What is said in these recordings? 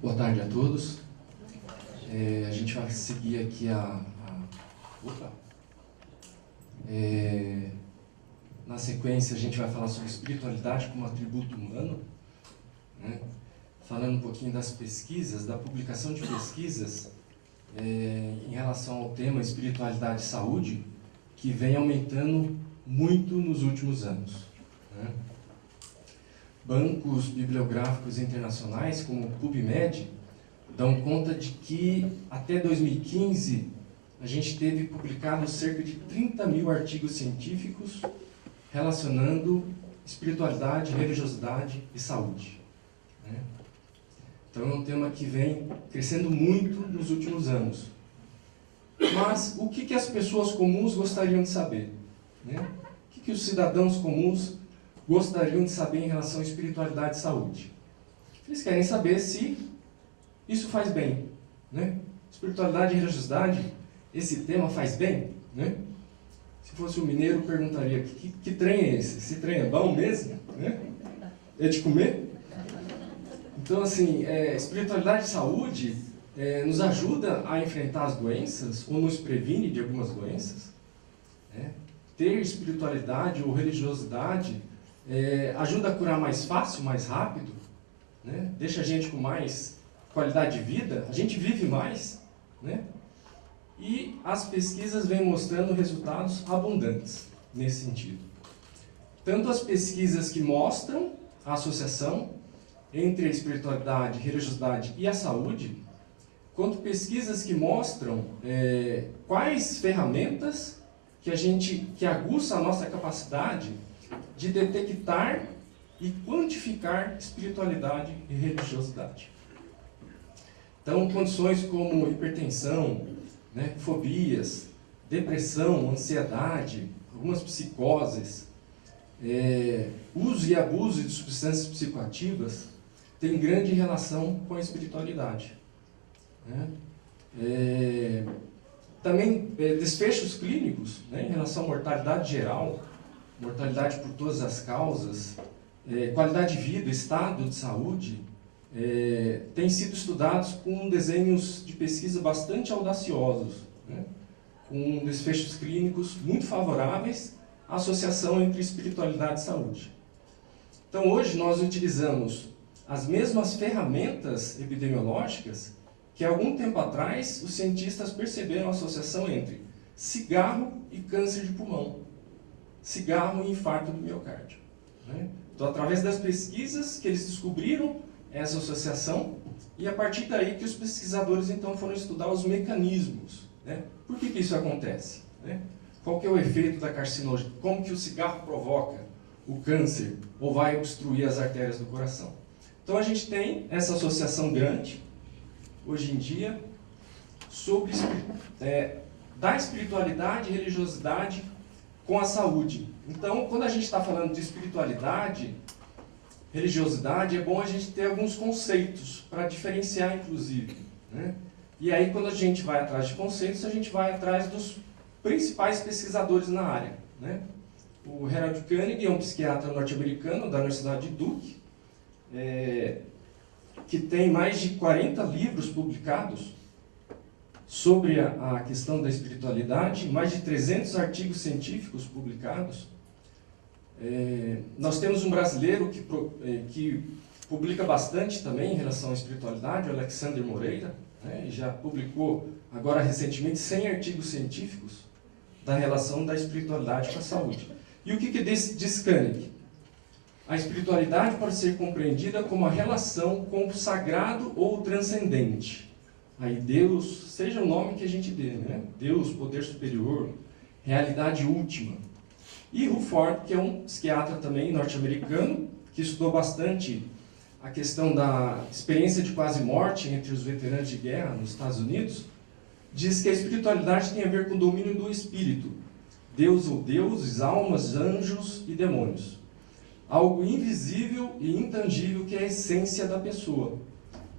Boa tarde a todos. A gente vai seguir aqui na sequência a gente vai falar sobre espiritualidade como atributo humano, né? Falando um pouquinho das pesquisas, da publicação de pesquisas em relação ao tema espiritualidade e saúde, que vem aumentando muito nos últimos anos, né? Bancos bibliográficos internacionais, como o PubMed, dão conta de que, até 2015, a gente teve publicado cerca de 30 mil artigos científicos relacionando espiritualidade, religiosidade e saúde, né? Então é um tema que vem crescendo muito nos últimos anos. Mas o que as pessoas comuns gostariam de saber, né? O que os cidadãos comuns gostariam de saber em relação à espiritualidade e saúde? Eles querem saber se isso faz bem, né? Espiritualidade e religiosidade, esse tema faz bem, né? Se fosse um mineiro, perguntaria, que trem é esse? Esse trem é bom mesmo, né? É de comer? Então, assim, espiritualidade e saúde nos ajuda a enfrentar as doenças, ou nos previne de algumas doenças, né? Ter espiritualidade ou religiosidade ajuda a curar mais fácil, mais rápido, né? Deixa a gente com mais qualidade de vida, a gente vive mais, né? E as pesquisas vêm mostrando resultados abundantes nesse sentido. Tanto as pesquisas que mostram a associação entre a espiritualidade, religiosidade e a saúde, quanto pesquisas que mostram quais ferramentas que aguçam a nossa capacidade de detectar e quantificar espiritualidade e religiosidade. Então, condições como hipertensão, né, fobias, depressão, ansiedade, algumas psicoses, uso e abuso de substâncias psicoativas têm grande relação com a espiritualidade, né? Também desfechos clínicos, né, em relação à mortalidade geral, mortalidade por todas as causas, qualidade de vida, estado de saúde, têm sido estudados com desenhos de pesquisa bastante audaciosos, né, com desfechos clínicos muito favoráveis à associação entre espiritualidade e saúde. Então, hoje nós utilizamos as mesmas ferramentas epidemiológicas que, há algum tempo atrás, os cientistas perceberam a associação entre cigarro e câncer de pulmão, cigarro e infarto do miocárdio, né? Então, através das pesquisas que eles descobriram essa associação, e a partir daí que os pesquisadores então foram estudar os mecanismos, né? Por que isso acontece, né? Qual que é o efeito da carcinogênica? Como que o cigarro provoca o câncer ou vai obstruir as artérias do coração? Então a gente tem essa associação grande, hoje em dia, sobre da espiritualidade e religiosidade com a saúde. Então, quando a gente está falando de espiritualidade, religiosidade, é bom a gente ter alguns conceitos para diferenciar, inclusive, né? E aí, quando a gente vai atrás de conceitos, a gente vai atrás dos principais pesquisadores na área, né? O Harold Koenig é um psiquiatra norte-americano da Universidade de Duke, que tem mais de 40 livros publicados sobre a questão da espiritualidade, mais de 300 artigos científicos publicados. Nós temos um brasileiro que publica bastante também em relação à espiritualidade, o Alexander Moreira, né? E já publicou, agora recentemente, 100 artigos científicos da relação da espiritualidade com a saúde. E o que diz Koenig? A espiritualidade pode ser compreendida como a relação com o sagrado ou o transcendente. Aí Deus, seja o nome que a gente dê, né? Deus, poder superior, realidade última. E Rutherford, que é um psiquiatra também norte-americano, que estudou bastante a questão da experiência de quase morte entre os veteranos de guerra nos Estados Unidos, diz que a espiritualidade tem a ver com o domínio do espírito, Deus ou deuses, almas, anjos e demônios. Algo invisível e intangível que é a essência da pessoa.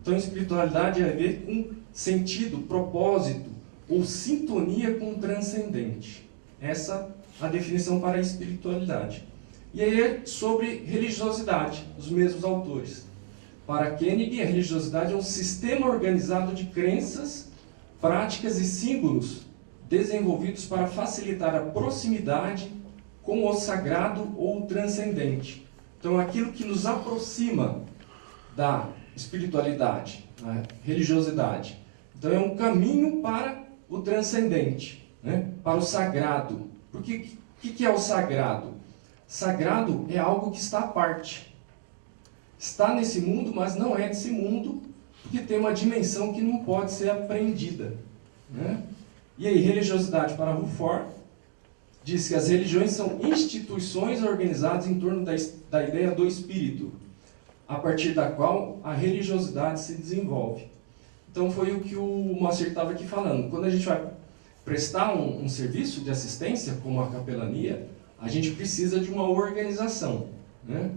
Então, espiritualidade é a ver com sentido, propósito ou sintonia com o transcendente. Essa é a definição para a espiritualidade. E aí é sobre religiosidade, os mesmos autores. Para Koenig, a religiosidade é um sistema organizado de crenças, práticas e símbolos desenvolvidos para facilitar a proximidade com o sagrado ou o transcendente. Então, aquilo que nos aproxima da espiritualidade, da religiosidade. Então, é um caminho para o transcendente, né? Para o sagrado. Porque o que é o sagrado? Sagrado é algo que está à parte. Está nesse mundo, mas não é desse mundo, porque tem uma dimensão que não pode ser apreendida, né? E aí, religiosidade para Rufort diz que as religiões são instituições organizadas em torno da ideia do espírito, a partir da qual a religiosidade se desenvolve. Então foi o que o Moacir estava aqui falando. Quando a gente vai prestar um serviço de assistência, como a capelania, a gente precisa de uma organização, né?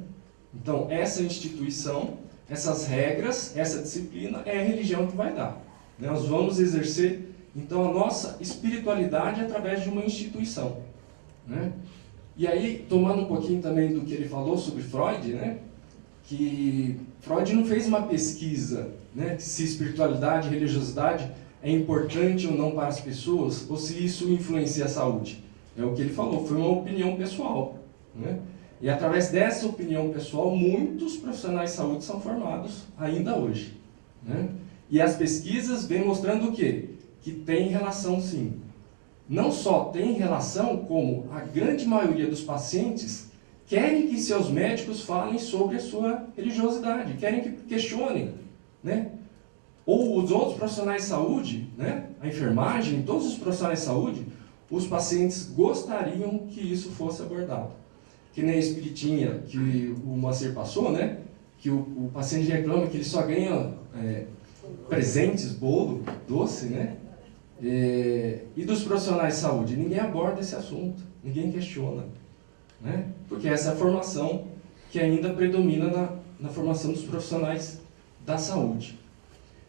Então, essa instituição, essas regras, essa disciplina é a religião que vai dar, né? Nós vamos exercer, então, a nossa espiritualidade através de uma instituição, né? E aí, tomando um pouquinho também do que ele falou sobre Freud, né? Que Freud não fez uma pesquisa, né? Se espiritualidade e religiosidade é importante ou não para as pessoas, ou se isso influencia a saúde. É o que ele falou, foi uma opinião pessoal, né? E através dessa opinião pessoal, muitos profissionais de saúde são formados ainda hoje, né? E as pesquisas vêm mostrando o quê? Que tem relação sim. Não só tem relação, como a grande maioria dos pacientes querem que seus médicos falem sobre a sua religiosidade, querem que questionem, né? Ou os outros profissionais de saúde, né? A enfermagem, todos os profissionais de saúde, os pacientes gostariam que isso fosse abordado. Que nem a espiritinha que o Moacir passou, né? Que o paciente reclama que ele só ganha presentes, bolo, doce, né? E dos profissionais de saúde? Ninguém aborda esse assunto, ninguém questiona, né? Porque essa é a formação que ainda predomina na formação dos profissionais da saúde.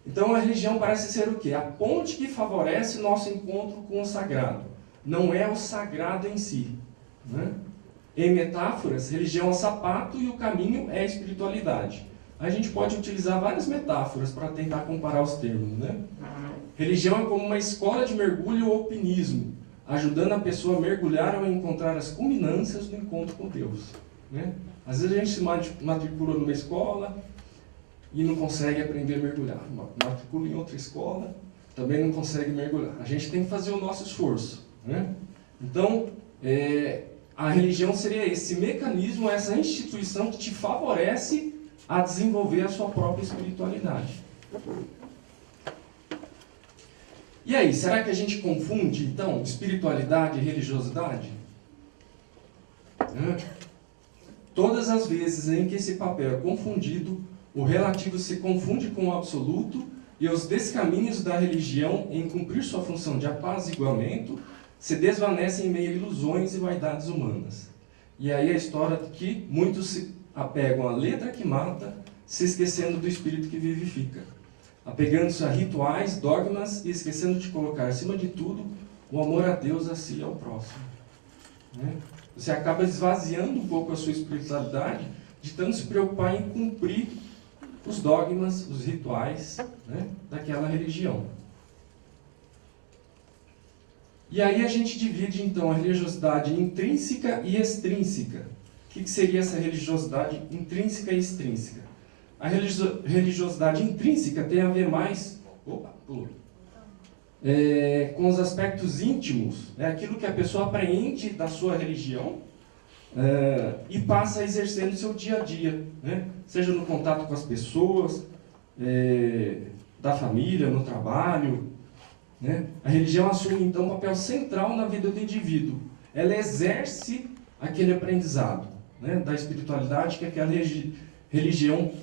Então a religião parece ser o quê? A ponte que favorece o nosso encontro com o sagrado. Não é o sagrado em si, né? Em metáforas, religião é o sapato e o caminho é a espiritualidade. A gente pode utilizar várias metáforas para tentar comparar os termos, né? Religião é como uma escola de mergulho ou alpinismo, ajudando a pessoa a mergulhar ao encontrar as culminâncias do encontro com Deus, né? Às vezes a gente se matricula numa escola e não consegue aprender a mergulhar. Matricula em outra escola, também não consegue mergulhar. A gente tem que fazer o nosso esforço, né? Então, a religião seria esse mecanismo, essa instituição que te favorece a desenvolver a sua própria espiritualidade. E aí, será que a gente confunde, então, espiritualidade e religiosidade? Todas as vezes em que esse papel é confundido, o relativo se confunde com o absoluto e os descaminhos da religião em cumprir sua função de apaziguamento se desvanecem em meio a ilusões e vaidades humanas. E aí a história de que muitos se apegam à letra que mata, se esquecendo do espírito que vivifica, apegando-se a rituais, dogmas e esquecendo de colocar acima de tudo o amor a Deus, a si e ao próximo, né? Você acaba esvaziando um pouco a sua espiritualidade de tanto se preocupar em cumprir os dogmas, os rituais, né, daquela religião. E aí a gente divide então a religiosidade intrínseca e extrínseca. O que seria essa religiosidade intrínseca e extrínseca? A religiosidade intrínseca tem a ver mais com os aspectos íntimos, aquilo que a pessoa apreende da sua religião e passa a exercer no seu dia a dia, né? Seja no contato com as pessoas, da família, no trabalho, né? A religião assume então um papel central na vida do indivíduo. Ela exerce aquele aprendizado, né, da espiritualidade que aquela religião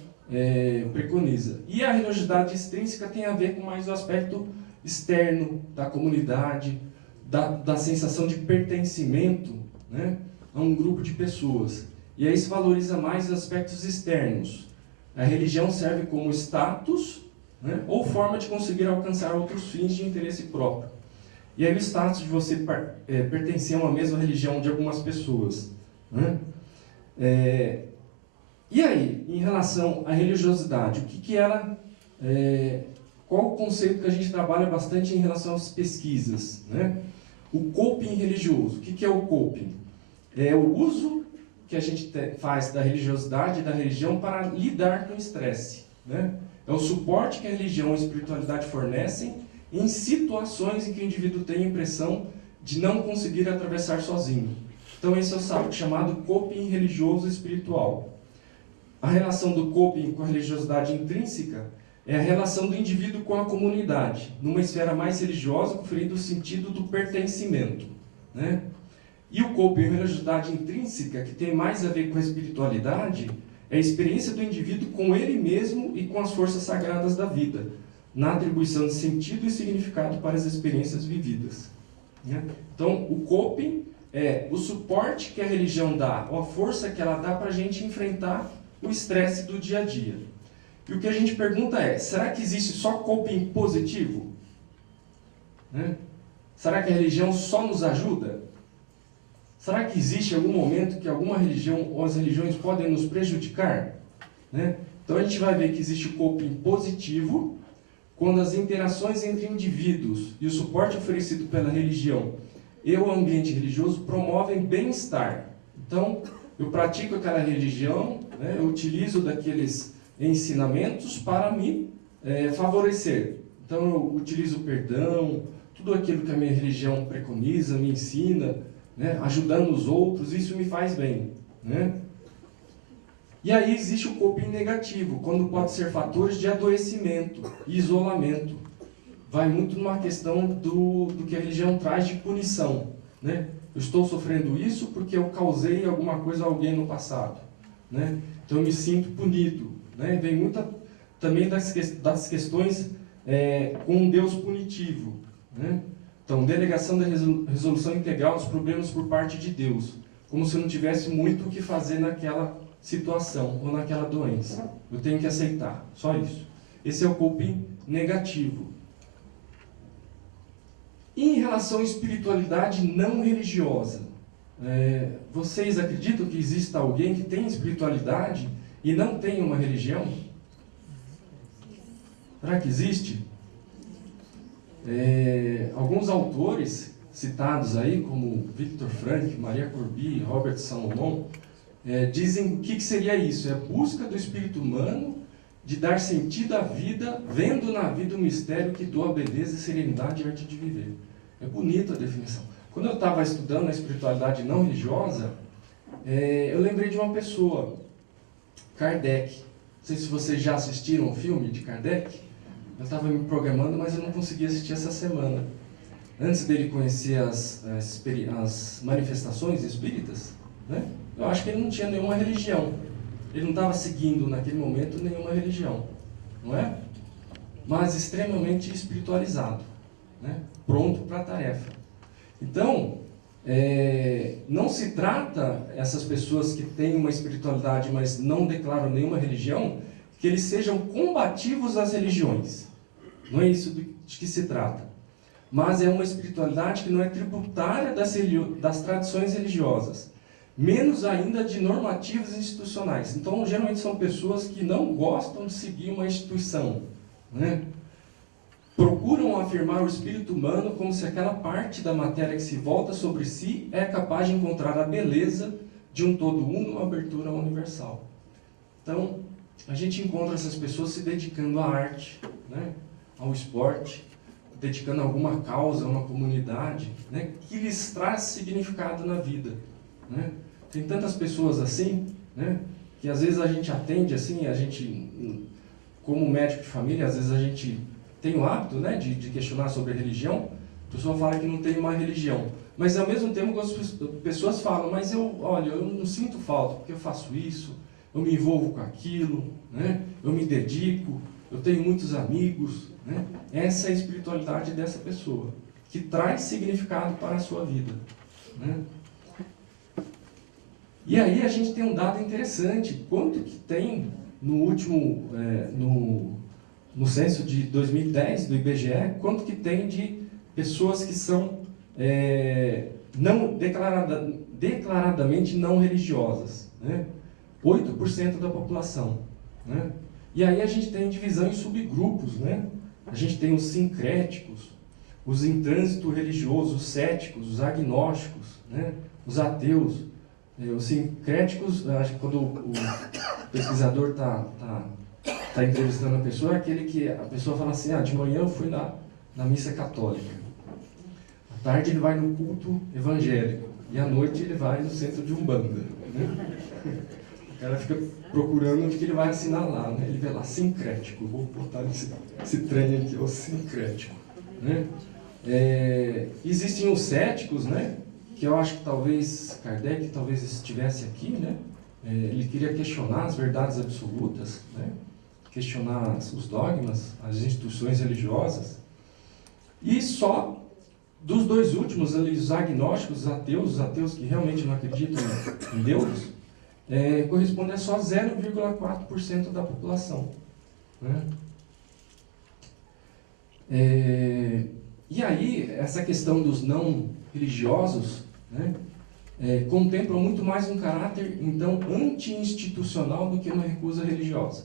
preconiza. E a religiosidade extrínseca tem a ver com mais o aspecto externo da comunidade, da sensação de pertencimento, né, a um grupo de pessoas. E aí se valoriza mais os aspectos externos. A religião serve como status, né, ou forma de conseguir alcançar outros fins de interesse próprio. E aí o status de você pertencer a uma mesma religião de algumas pessoas, né? E aí, em relação à religiosidade, o que ela... qual o conceito que a gente trabalha bastante em relação às pesquisas, né? O coping religioso. O que é o coping? É o uso que a gente faz da religiosidade e da religião para lidar com o estresse, né? É o suporte que a religião e a espiritualidade fornecem em situações em que o indivíduo tem a impressão de não conseguir atravessar sozinho. Então esse é o chamado coping religioso espiritual. A relação do coping com a religiosidade intrínseca é a relação do indivíduo com a comunidade, numa esfera mais religiosa, conferindo o sentido do pertencimento, né? E o coping, a religiosidade intrínseca, que tem mais a ver com a espiritualidade, é a experiência do indivíduo com ele mesmo e com as forças sagradas da vida, na atribuição de sentido e significado para as experiências vividas, né? Então, o coping é o suporte que a religião dá, ou a força que ela dá para a gente enfrentar o estresse do dia a dia. E o que a gente pergunta é, será que existe só coping positivo? Né? Será que a religião só nos ajuda? Será que existe algum momento que alguma religião ou as religiões podem nos prejudicar? Né? Então a gente vai ver que existe o coping positivo quando as interações entre indivíduos e o suporte oferecido pela religião e o ambiente religioso promovem bem-estar. Então, eu pratico aquela religião, né, eu utilizo daqueles ensinamentos para me favorecer. Então, eu utilizo o perdão, tudo aquilo que a minha religião preconiza, me ensina, né, ajudando os outros, isso me faz bem, né? E aí existe o coping negativo, quando pode ser fatores de adoecimento e isolamento. Vai muito numa questão do que a religião traz de punição, né? Eu estou sofrendo isso porque eu causei alguma coisa a alguém no passado, né? Então eu me sinto punido, né? Vem muito também das questões com um Deus punitivo, né? Então, delegação da resolução integral dos problemas por parte de Deus, como se eu não tivesse muito o que fazer naquela situação ou naquela doença. Eu tenho que aceitar, só isso. Esse é o coping negativo. E em relação à espiritualidade não religiosa, vocês acreditam que exista alguém que tem espiritualidade e não tem uma religião? Será que existe? Alguns autores citados aí, como Victor Frankl, Maria Corby, Robert Salomon, dizem o que seria isso? É a busca do espírito humano de dar sentido à vida, vendo na vida o mistério que doa beleza, serenidade e arte de viver. É bonita a definição. Quando eu estava estudando a espiritualidade não religiosa, eu lembrei de uma pessoa, Kardec. Não sei se vocês já assistiram o filme de Kardec. Eu estava me programando, mas eu não consegui assistir essa semana. Antes dele conhecer as manifestações espíritas, né? Eu acho que ele não tinha nenhuma religião. Ele não estava seguindo, naquele momento, nenhuma religião. Não é? Mas extremamente espiritualizado, né? Pronto para a tarefa. Então, não se trata, essas pessoas que têm uma espiritualidade, mas não declaram nenhuma religião, que eles sejam combativos às religiões. Não é isso de que se trata. Mas é uma espiritualidade que não é tributária das tradições religiosas, menos ainda de normativas institucionais. Então, geralmente são pessoas que não gostam de seguir uma instituição, né? Procuram afirmar o espírito humano como se aquela parte da matéria que se volta sobre si é capaz de encontrar a beleza de um todo uno, uma abertura universal. Então, a gente encontra essas pessoas se dedicando à arte, né? Ao esporte, dedicando a alguma causa, a uma comunidade, né? Que lhes traz significado na vida, né? Tem tantas pessoas assim, né? Que às vezes a gente atende assim, a gente, como médico de família, às vezes a gente tem o hábito, né, de questionar sobre a religião. A pessoa fala que não tem uma religião, mas ao mesmo tempo as pessoas falam, mas eu não sinto falta, porque eu faço isso, eu me envolvo com aquilo, né? Eu me dedico, eu tenho muitos amigos, né? Essa é a espiritualidade dessa pessoa, que traz significado para a sua vida, né? E aí a gente tem um dado interessante, quanto que tem no último, no censo de 2010 do IBGE, quanto que tem de pessoas que são não declaradamente não religiosas, né? 8% da população, né? E aí a gente tem divisão em subgrupos, né? A gente tem os sincréticos, os em trânsito religioso, os céticos, os agnósticos, né? Os ateus. Os sincréticos, acho que quando o pesquisador está entrevistando a pessoa, é aquele que a pessoa fala assim, de manhã eu fui na missa católica, à tarde ele vai no culto evangélico, e à noite ele vai no centro de Umbanda, né? O cara fica procurando onde que ele vai assinar lá, né? Ele vê lá, sincrético, vou botar esse trem aqui, o sincrético, né? Existem os céticos, né? Que eu acho que talvez Kardec talvez estivesse aqui, né? Ele queria questionar as verdades absolutas, né? Questionar os dogmas, as instituições religiosas. E só dos dois últimos, ali, os agnósticos, os ateus que realmente não acreditam em Deus, corresponde a só 0,4% da população, né? E aí, essa questão dos não religiosos, né, contempla muito mais um caráter, então, anti-institucional do que uma recusa religiosa.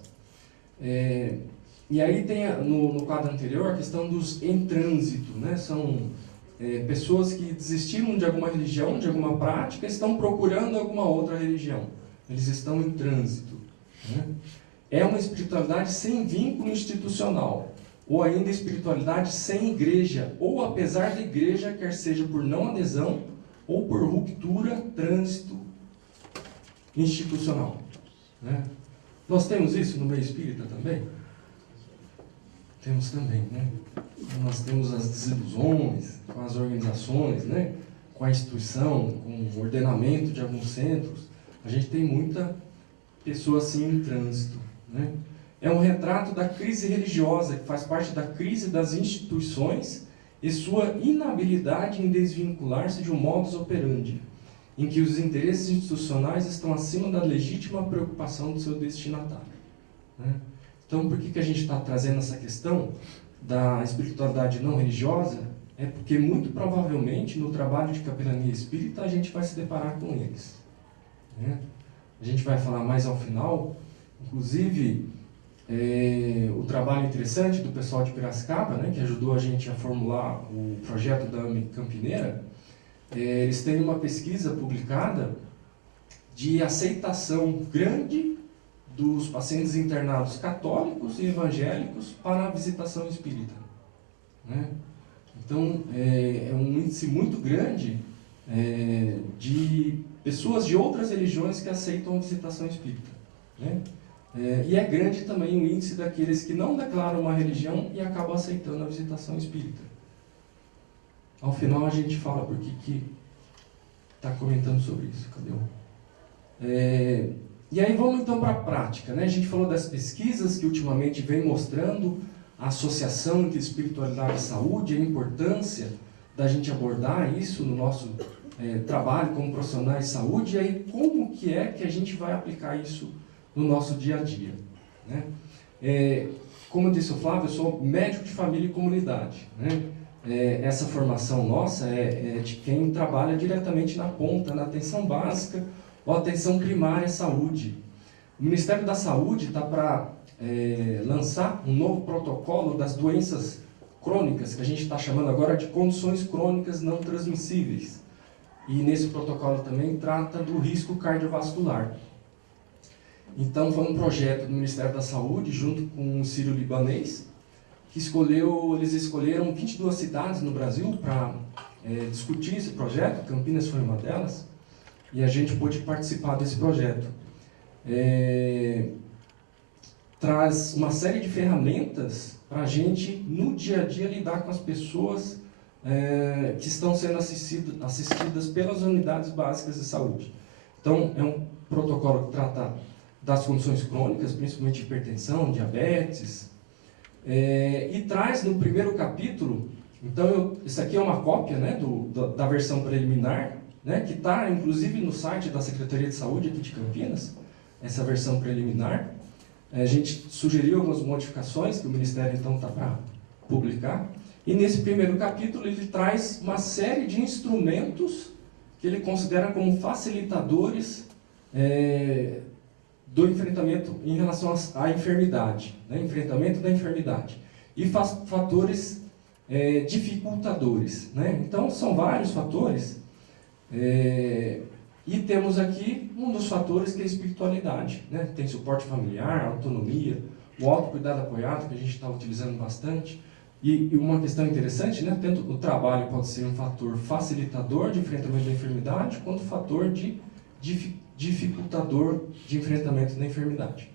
E aí tem, no quadro anterior, a questão dos em trânsito, né? São pessoas que desistiram de alguma religião, de alguma prática, estão procurando alguma outra religião. Eles estão em trânsito, né? É uma espiritualidade sem vínculo institucional, ou ainda espiritualidade sem igreja, ou apesar da igreja, quer seja por não adesão, ou por ruptura, trânsito institucional, né? Nós temos isso no meio espírita também? Temos também, né? Nós temos as desilusões com as organizações, né? Com a instituição, com o ordenamento de alguns centros. A gente tem muita pessoa assim em trânsito, né? É um retrato da crise religiosa, que faz parte da crise das instituições e sua inabilidade em desvincular-se de um modus operandi, em que os interesses institucionais estão acima da legítima preocupação do seu destinatário, né? Então, por que a gente está trazendo essa questão da espiritualidade não religiosa? É porque, muito provavelmente, no trabalho de capelania espírita, a gente vai se deparar com eles, né? A gente vai falar mais ao final, inclusive, o trabalho interessante do pessoal de Piracicaba, né, que ajudou a gente a formular o projeto da AME Campineira. Eles têm uma pesquisa publicada de aceitação grande dos pacientes internados católicos e evangélicos para a visitação espírita, né? Então, é um índice muito grande de pessoas de outras religiões que aceitam a visitação espírita, né? E é grande também o índice daqueles que não declaram uma religião e acabam aceitando a visitação espírita. Ao final a gente fala por que está comentando sobre isso. Cadê o... E aí vamos então para a prática, né? A gente falou das pesquisas que ultimamente vem mostrando a associação entre espiritualidade e saúde, a importância da gente abordar isso no nosso trabalho como profissionais de saúde, e aí como que é que a gente vai aplicar isso no nosso dia a dia, né? Como disse o Flávio, eu sou médico de família e comunidade, né? Essa formação nossa é de quem trabalha diretamente na ponta, na atenção básica ou atenção primária à saúde. O Ministério da Saúde está para lançar um novo protocolo das doenças crônicas, que a gente está chamando agora de condições crônicas não transmissíveis. E nesse protocolo também trata do risco cardiovascular. Então, foi um projeto do Ministério da Saúde, junto com o Sírio-Libanês, que eles escolheram 22 cidades no Brasil para discutir esse projeto. Campinas foi uma delas, e a gente pôde participar desse projeto. Traz uma série de ferramentas para a gente, no dia a dia, lidar com as pessoas que estão sendo assistidas pelas unidades básicas de saúde. Então, é um protocolo que trata das condições crônicas, principalmente hipertensão, diabetes, e traz no primeiro capítulo, então isso aqui é uma cópia, né, da versão preliminar, né, que está inclusive no site da Secretaria de Saúde aqui de Campinas, essa versão preliminar. A gente sugeriu algumas modificações que o Ministério então está para publicar, e nesse primeiro capítulo ele traz uma série de instrumentos que ele considera como facilitadores do enfrentamento em relação à enfermidade, né? Enfrentamento da enfermidade. E fatores dificultadores, né? Então, são vários fatores. E temos aqui um dos fatores que é a espiritualidade, né? Tem suporte familiar, autonomia, o autocuidado apoiado, que a gente está utilizando bastante. E uma questão interessante, né? Tanto o trabalho pode ser um fator facilitador de enfrentamento da enfermidade, quanto fator de dificultador de enfrentamento da enfermidade.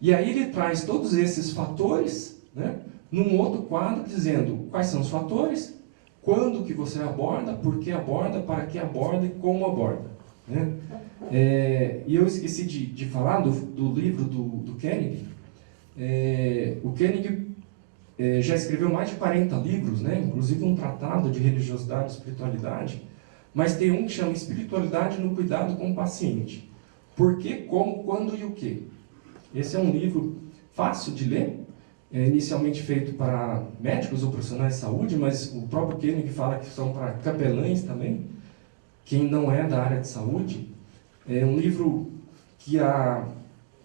E aí ele traz todos esses fatores, né, num outro quadro, dizendo quais são os fatores, quando que você aborda, por que aborda, para que aborda e como aborda, né? E eu esqueci de falar do livro do Koenig. O Koenig já escreveu mais de 40 livros, né? Inclusive um tratado de religiosidade e espiritualidade, mas tem um que chama Espiritualidade no Cuidado com o Paciente. Por que, como, quando e o que? Esse é um livro fácil de ler, inicialmente feito para médicos ou profissionais de saúde, mas o próprio Koenig fala que são para capelães também, quem não é da área de saúde. É um livro que a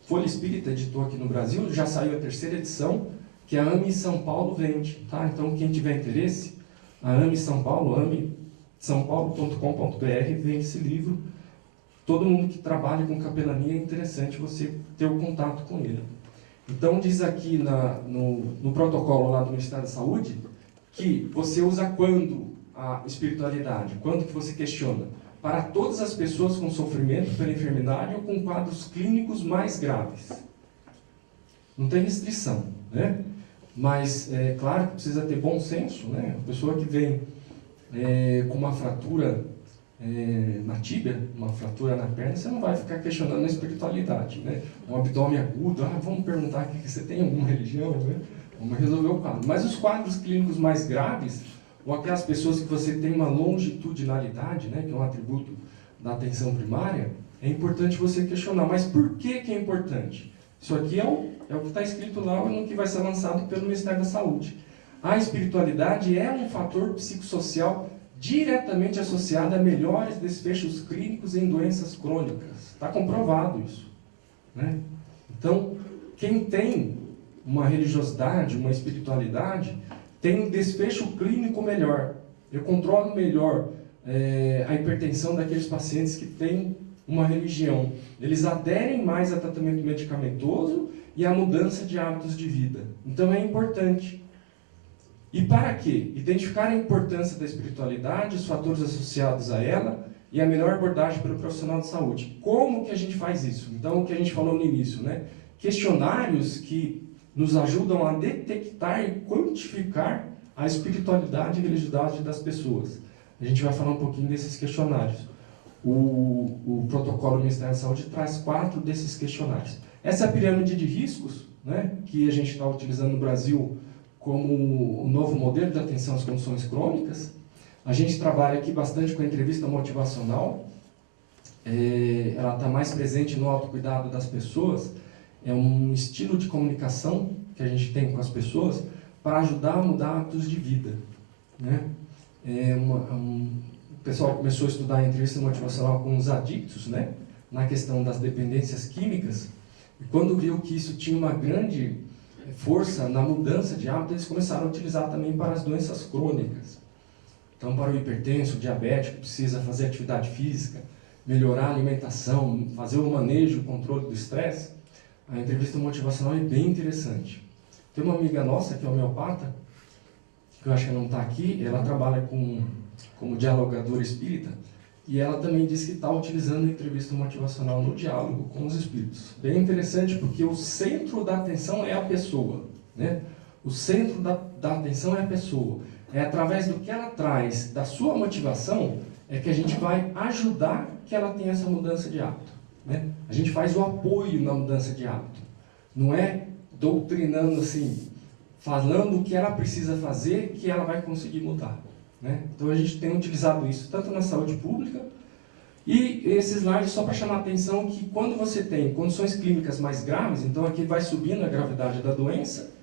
Folha Espírita editou aqui no Brasil, já saiu a 3ª edição, que a AME São Paulo vende, tá? Então, quem tiver interesse, a AME São Paulo, amesaopaulo.com.br, vende esse livro. Todo mundo que trabalha com capelania é interessante você ter o contato com ele. Então, diz aqui no protocolo lá do Ministério da Saúde, que você usa quando a espiritualidade, quando que você questiona? Para todas as pessoas com sofrimento pela enfermidade ou com quadros clínicos mais graves. Não tem restrição, né? Mas, é claro que precisa ter bom senso, né? A pessoa que vem com uma fratura na tíbia, uma fratura na perna, você não vai ficar questionando a espiritualidade, né? Um abdômen agudo, vamos perguntar aqui que você tem alguma religião, né? Vamos resolver o quadro. Mas os quadros clínicos mais graves, ou aquelas pessoas que você tem uma longitudinalidade, né, que é um atributo da atenção primária, é importante você questionar. Mas por que é importante? Isso aqui é o que está escrito lá no que vai ser lançado pelo Ministério da Saúde. A espiritualidade é um fator psicossocial diretamente associado a melhores desfechos clínicos em doenças crônicas. Está comprovado isso, né? Então, quem tem uma religiosidade, uma espiritualidade, tem um desfecho clínico melhor. Eu controlo melhor a hipertensão daqueles pacientes que têm uma religião. Eles aderem mais a tratamento medicamentoso e a mudança de hábitos de vida. Então é importante. E para quê? Identificar a importância da espiritualidade, os fatores associados a ela e a melhor abordagem para o profissional de saúde. Como que a gente faz isso? Então, o que a gente falou no início, né? Questionários que nos ajudam a detectar e quantificar a espiritualidade e religiosidade das pessoas. A gente vai falar um pouquinho desses questionários. O protocolo do Ministério da Saúde traz 4 desses questionários. Essa é a pirâmide de riscos, né, que a gente está utilizando no Brasil como o novo modelo de atenção às condições crônicas. A gente trabalha aqui bastante com a entrevista motivacional. Ela está mais presente no autocuidado das pessoas. É um estilo de comunicação que a gente tem com as pessoas para ajudar a mudar hábitos de vida, né? O pessoal começou a estudar a entrevista motivacional com os adictos, né, na questão das dependências químicas, e quando viu que isso tinha uma grande força na mudança de hábito, eles começaram a utilizar também para as doenças crônicas. Então, para o hipertenso, o diabético, que precisa fazer atividade física, melhorar a alimentação, fazer o manejo, o controle do estresse, a entrevista motivacional é bem interessante. Tem uma amiga nossa que é homeopata, que eu acho que não está aqui, ela trabalha como dialogadora espírita, e ela também diz que está utilizando a entrevista motivacional no diálogo com os espíritos. Bem interessante, porque o centro da atenção é a pessoa, né? O centro da atenção é a pessoa. É através do que ela traz, da sua motivação, é que a gente vai ajudar que ela tenha essa mudança de hábito, né? A gente faz o apoio na mudança de hábito. Não é doutrinando assim, falando o que ela precisa fazer que ela vai conseguir mudar, né? Então a gente tem utilizado isso tanto na saúde pública, e esses slides só para chamar a atenção que quando você tem condições clínicas mais graves, então aqui vai subindo a gravidade da doença,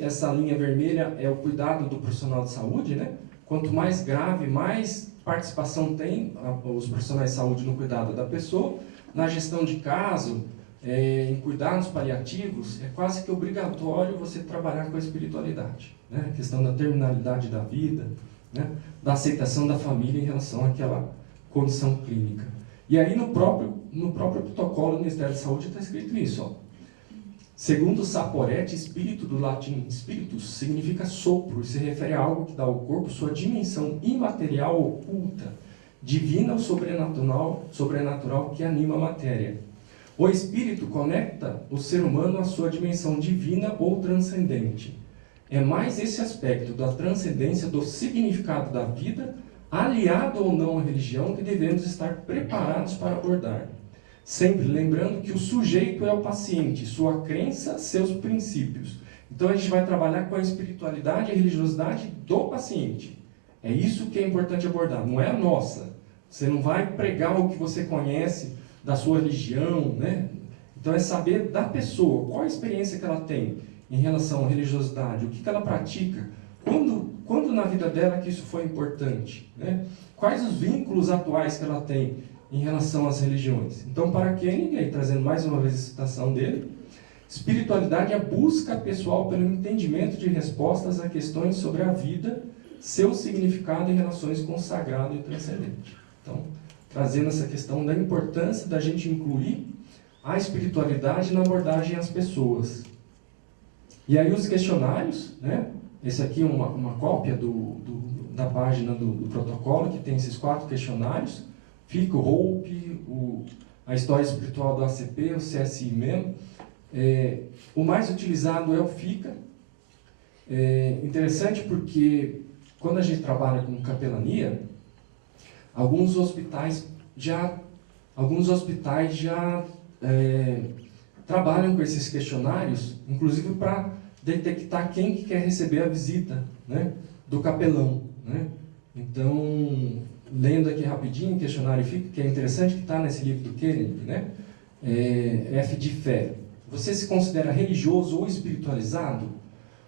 essa linha vermelha é o cuidado do profissional de saúde, né? Quanto mais grave, mais participação tem os profissionais de saúde no cuidado da pessoa, na gestão de caso, em cuidados paliativos, é quase que obrigatório você trabalhar com a espiritualidade, né? A questão da terminalidade da vida, né? Da aceitação da família em relação àquela condição clínica. E aí no próprio protocolo do Ministério da Saúde está escrito isso, ó. Segundo Saporetti, espírito do latim spiritus significa sopro e se refere a algo que dá ao corpo sua dimensão imaterial oculta, divina ou sobrenatural que anima a matéria. O espírito conecta o ser humano à sua dimensão divina ou transcendente. É mais esse aspecto da transcendência do significado da vida, aliado ou não à religião, que devemos estar preparados para abordar. Sempre lembrando que o sujeito é o paciente, sua crença, seus princípios. Então a gente vai trabalhar com a espiritualidade e a religiosidade do paciente. É isso que é importante abordar, não é a nossa. Você não vai pregar o que você conhece da sua religião, né? Então é saber da pessoa, qual a experiência que ela tem em relação à religiosidade, o que ela pratica, quando na vida dela que isso foi importante, né? Quais os vínculos atuais que ela tem em relação às religiões. Então, para Koenig, trazendo mais uma vez a citação dele, espiritualidade é a busca pessoal pelo entendimento de respostas a questões sobre a vida, seu significado em relações com o sagrado e transcendente. Então, trazendo essa questão da importância da gente incluir a espiritualidade na abordagem às pessoas. E aí os questionários, né? Esse aqui é uma cópia da página do protocolo, que tem esses 4 questionários. FICA, o HOPE, a história espiritual do ACP, o CSI mesmo. O mais utilizado é o FICA. Interessante porque quando a gente trabalha com capelania, alguns hospitais já trabalham com esses questionários, inclusive para detectar quem que quer receber a visita, né, do capelão, né? Então, lendo aqui rapidinho o questionário FICA, que é interessante, que está nesse livro do Koenig, né? F de fé. Você se considera religioso ou espiritualizado?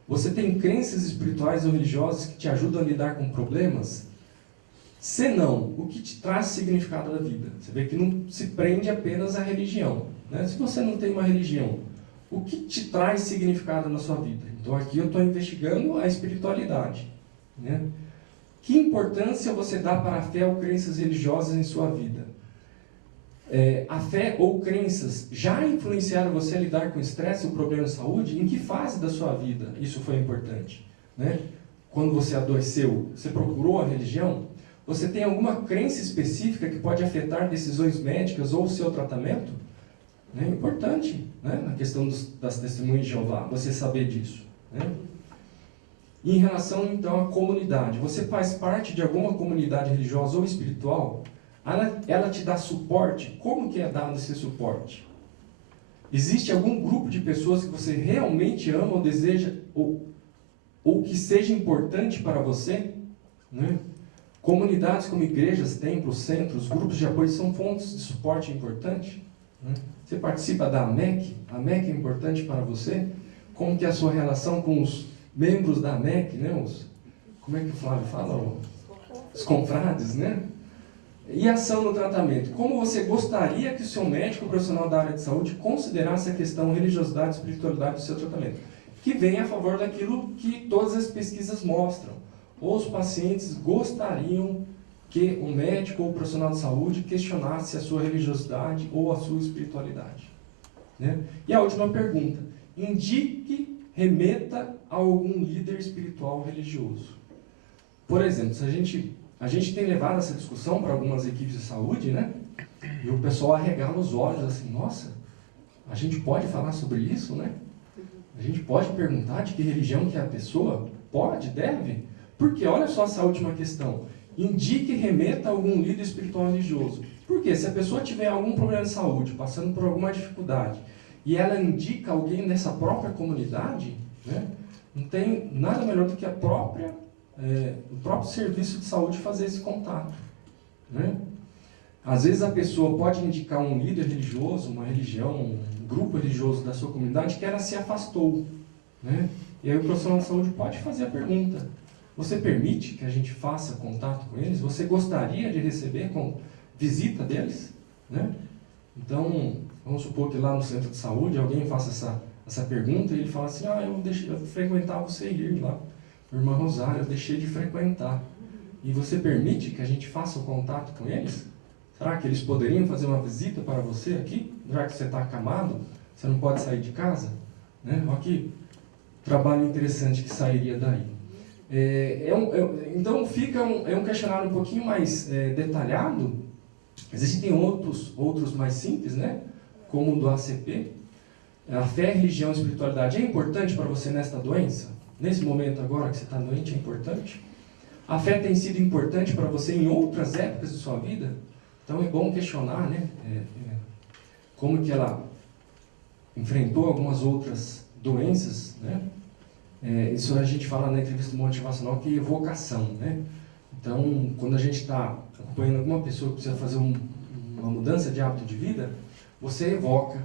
Você tem crenças espirituais ou religiosas que te ajudam a lidar com problemas? Se não, o que te traz significado da vida? Você vê que não se prende apenas à religião, né? Se você não tem uma religião, o que te traz significado na sua vida? Então aqui eu estou investigando a espiritualidade, né? Que importância você dá para a fé ou crenças religiosas em sua vida? A fé ou crenças já influenciaram você a lidar com estresse ou problema de saúde? Em que fase da sua vida isso foi importante, né? Quando você adoeceu, você procurou a religião? Você tem alguma crença específica que pode afetar decisões médicas ou o seu tratamento? É importante, né, na questão das testemunhas de Jeová, você saber disso, né? E em relação, então, à comunidade, você faz parte de alguma comunidade religiosa ou espiritual? Ela te dá suporte? Como que é dado esse suporte? Existe algum grupo de pessoas que você realmente ama ou deseja, ou que seja importante para você, né? Comunidades como igrejas, templos, centros, grupos de apoio são fontes de suporte importantes, né? Você participa da AMEC? A AMEC é importante para você? Como que é a sua relação com os membros da AMEC, né? Como é que o Flávio fala? Os confrades, né? E ação no tratamento. Como você gostaria que o seu médico profissional da área de saúde considerasse a questão religiosidade e espiritualidade do seu tratamento? Que vem a favor daquilo que todas as pesquisas mostram. Os pacientes gostariam que o médico ou o profissional de saúde questionasse a sua religiosidade ou a sua espiritualidade, né? E a última pergunta: indique, remeta a algum líder espiritual religioso. Por exemplo, se a gente tem levado essa discussão para algumas equipes de saúde, né? E o pessoal arregala os olhos assim: nossa, a gente pode falar sobre isso, né? A gente pode perguntar de que religião que é a pessoa? Pode, deve? Porque olha só essa última questão: indique e remeta a algum líder espiritual religioso. Por quê? Se a pessoa tiver algum problema de saúde, passando por alguma dificuldade, e ela indica alguém dessa própria comunidade, né, não tem nada melhor do que o próprio serviço de saúde fazer esse contato, né? Às vezes a pessoa pode indicar um líder religioso, uma religião, um grupo religioso da sua comunidade que ela se afastou, né? E aí o profissional de saúde pode fazer a pergunta: você permite que a gente faça contato com eles? Você gostaria de receber visita deles, né? Então, vamos supor que lá no centro de saúde alguém faça essa pergunta e ele fala assim, eu frequentava você ir lá, irmã Rosário, eu deixei de frequentar. E você permite que a gente faça o contato com eles? Será que eles poderiam fazer uma visita para você aqui? Já que você está acamado, você não pode sair de casa? Né? Olha que trabalho interessante que sairia daí. Então fica um questionário um pouquinho mais detalhado. Existem outros mais simples, né? Como o do ACP. A fé, religião e espiritualidade é importante para você nesta doença? Nesse momento agora que você está doente, é importante? A fé tem sido importante para você em outras épocas de sua vida? Então é bom questionar, né? Como que ela enfrentou algumas outras doenças, né? Isso a gente fala na entrevista motivacional que é evocação, né? Então, quando a gente está acompanhando alguma pessoa que precisa fazer uma mudança de hábito de vida, você evoca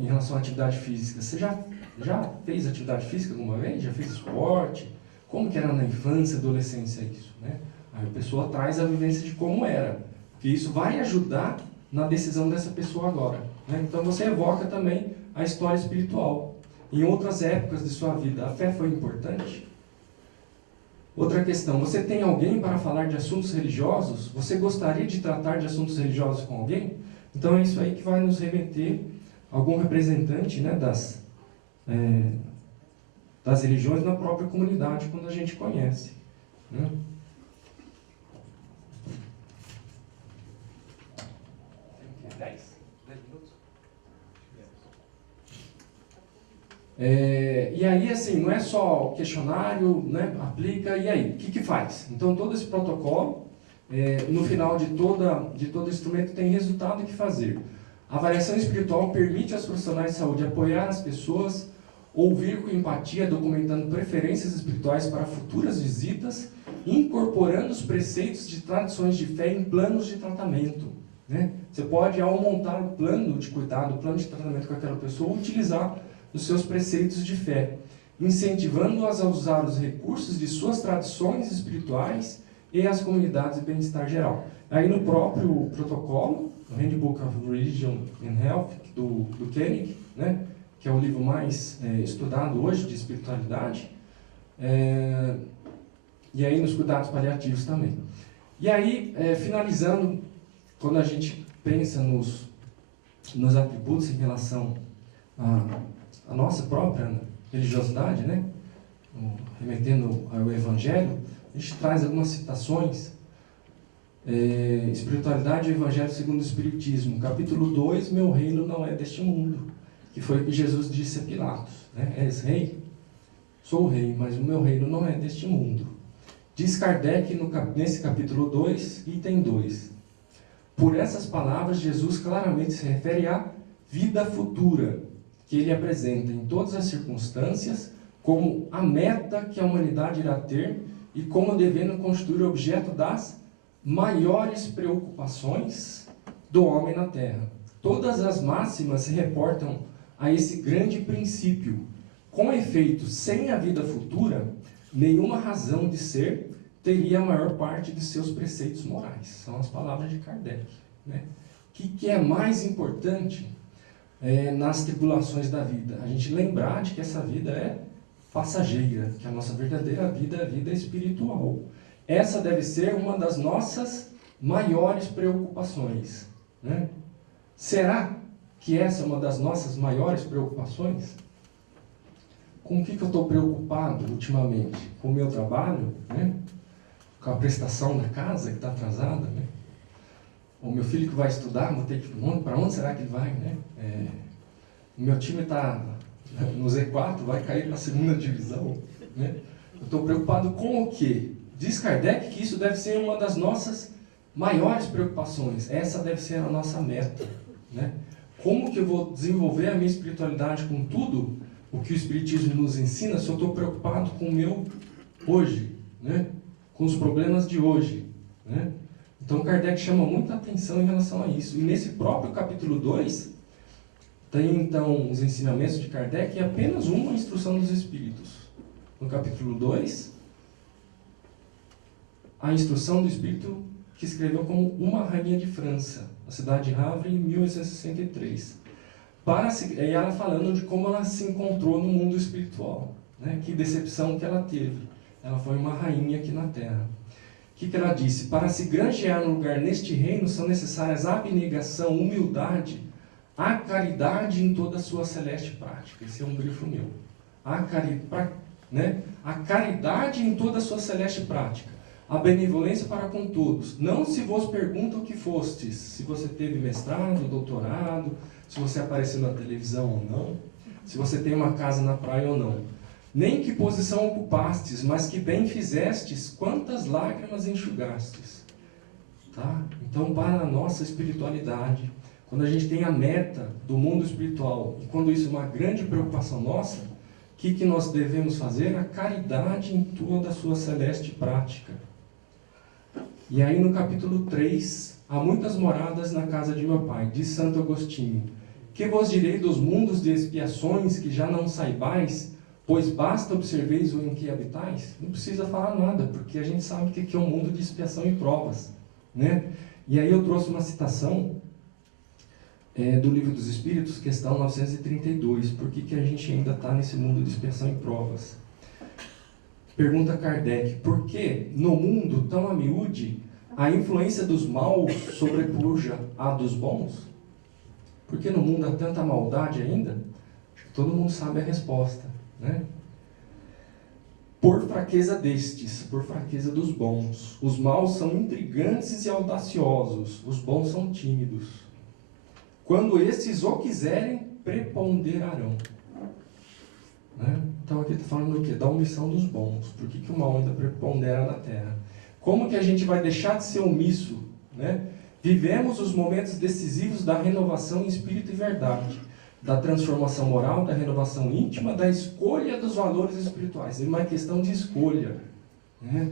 em relação à atividade física. Você já fez atividade física alguma vez? Já fez esporte? Como que era na infância, adolescência isso, né? Aí a pessoa traz a vivência de como era, porque isso vai ajudar na decisão dessa pessoa agora, né? Então você evoca também a história espiritual. Em outras épocas de sua vida, a fé foi importante? Outra questão, você tem alguém para falar de assuntos religiosos? Você gostaria de tratar de assuntos religiosos com alguém? Então é isso aí que vai nos remeter a algum representante, né, das religiões na própria comunidade, quando a gente conhece, né? E aí, assim, não é só o questionário, né, aplica, e aí, o que faz? Então, todo esse protocolo, no final de todo instrumento, tem resultado e que fazer. A avaliação espiritual permite aos profissionais de saúde apoiar as pessoas, ouvir com empatia, documentando preferências espirituais para futuras visitas, incorporando os preceitos de tradições de fé em planos de tratamento, né? Você pode, ao montar o plano de cuidado, o plano de tratamento com aquela pessoa, utilizar os seus preceitos de fé, incentivando-as a usar os recursos de suas tradições espirituais e as comunidades de bem-estar geral. Aí no próprio protocolo, no Handbook of Religion and Health, do Koenig, né, que é o livro mais estudado hoje de espiritualidade, e aí nos cuidados paliativos também. E aí, finalizando, quando a gente pensa nos atributos em relação a nossa própria religiosidade, né? Remetendo ao Evangelho, a gente traz algumas citações. Espiritualidade e o Evangelho segundo o Espiritismo, capítulo 2, meu reino não é deste mundo, que foi o que Jesus disse a Pilatos, né? És rei? Sou rei, mas o meu reino não é deste mundo. Diz Kardec nesse capítulo 2, item 2. Por essas palavras, Jesus claramente se refere à vida futura, que ele apresenta em todas as circunstâncias como a meta que a humanidade irá ter e como devendo constituir o objeto das maiores preocupações do homem na Terra. Todas as máximas se reportam a esse grande princípio. Com efeito, sem a vida futura, nenhuma razão de ser teria a maior parte de seus preceitos morais. São as palavras de Kardec, né? O que é mais importante nas tribulações da vida? A gente lembrar de que essa vida é passageira, que a nossa verdadeira vida é a vida espiritual. Essa deve ser uma das nossas maiores preocupações, né? Será que essa é uma das nossas maiores preocupações? Com o que eu estou preocupado ultimamente? Com o meu trabalho, né? Com a prestação da casa que está atrasada, né? O meu filho que vai estudar, vou ter que... Para onde será que ele vai, né? O meu time está no Z4, vai cair na segunda divisão, né? Eu estou preocupado com o quê? Diz Kardec que isso deve ser uma das nossas maiores preocupações. Essa deve ser a nossa meta, né? Como que eu vou desenvolver a minha espiritualidade com tudo o que o Espiritismo nos ensina se eu estou preocupado com o meu hoje, né? Com os problemas de hoje, né? Então Kardec chama muita atenção em relação a isso. E nesse próprio capítulo 2, tem então os ensinamentos de Kardec e apenas uma instrução dos Espíritos. No capítulo 2, a instrução do Espírito que escreveu como uma rainha de França, a cidade de Havre, em 1863. E ela falando de como ela se encontrou no mundo espiritual, né? Que decepção que ela teve. Ela foi uma rainha aqui na Terra. O que ela disse? Para se granjear um lugar neste reino, são necessárias abnegação, humildade, a caridade em toda a sua celeste prática. Esse é um grifo meu. A caridade em toda a sua celeste prática. A benevolência para com todos. Não se vos pergunta o que fostes, se você teve mestrado, doutorado, se você apareceu na televisão ou não, se você tem uma casa na praia ou não. Nem que posição ocupastes, mas que bem fizestes, quantas lágrimas enxugastes. Tá? Então, para a nossa espiritualidade, quando a gente tem a meta do mundo espiritual, e quando isso é uma grande preocupação nossa, o que nós devemos fazer? A caridade em toda a sua celeste prática. E aí no capítulo 3, há muitas moradas na casa de meu pai, diz Santo Agostinho. Que vos direi dos mundos de expiações que já não saibais, pois basta observeis o em que habitais? Não precisa falar nada, porque a gente sabe que aqui é um mundo de expiação e provas, né? E aí eu trouxe uma citação do Livro dos Espíritos, questão 932. Por que a gente ainda está nesse mundo de expiação e provas? Pergunta Kardec, por que no mundo tão a miúde a influência dos maus sobrepuja a dos bons? Por que no mundo há tanta maldade ainda? Acho que todo mundo sabe a resposta, né? Por fraqueza destes, por fraqueza dos bons. Os maus são intrigantes e audaciosos, os bons são tímidos. Quando estes o quiserem, preponderarão. Né? Então aqui está falando do quê? Da omissão dos bons. Por que o mal ainda prepondera na Terra? Como que a gente vai deixar de ser omisso? Né? Vivemos os momentos decisivos da renovação em espírito e verdade, da transformação moral, da renovação íntima, da escolha dos valores espirituais. É uma questão de escolha. Né?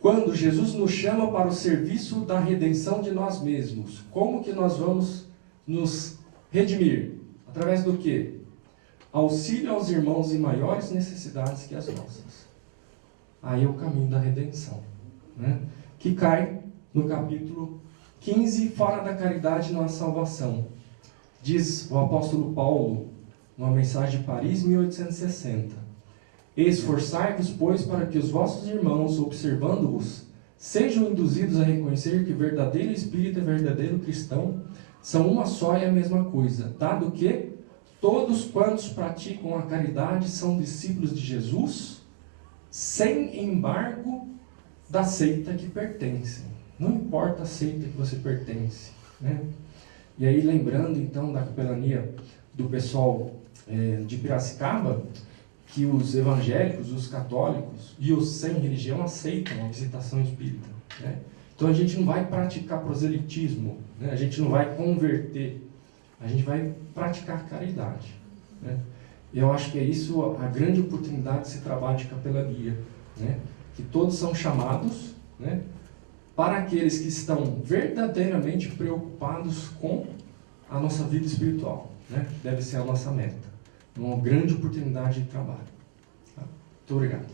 Quando Jesus nos chama para o serviço da redenção de nós mesmos, como que nós vamos nos redimir? Através do quê? Auxílio aos irmãos em maiores necessidades que as nossas. Aí é o caminho da redenção. Né? Que cai no capítulo 15, fora da caridade não há salvação. Diz o apóstolo Paulo, numa mensagem de Paris, 1860. Esforçai-vos, pois, para que os vossos irmãos, observando-vos, sejam induzidos a reconhecer que verdadeiro espírito e verdadeiro cristão são uma só e a mesma coisa, dado que todos quantos praticam a caridade são discípulos de Jesus, sem embargo da seita que pertencem. Não importa a seita que você pertence. Né? E aí, lembrando então da capelania do pessoal de Piracicaba, que os evangélicos, os católicos e os sem religião aceitam a visitação espírita. Né? Então a gente não vai praticar proselitismo, né? A gente não vai converter, a gente vai praticar caridade. Né? Eu acho que é isso a grande oportunidade desse trabalho de capelania. Né? Que todos são chamados, né, para aqueles que estão verdadeiramente preocupados com a nossa vida espiritual. Né? Deve ser a nossa meta. Uma grande oportunidade de trabalho. Tá? Muito obrigado.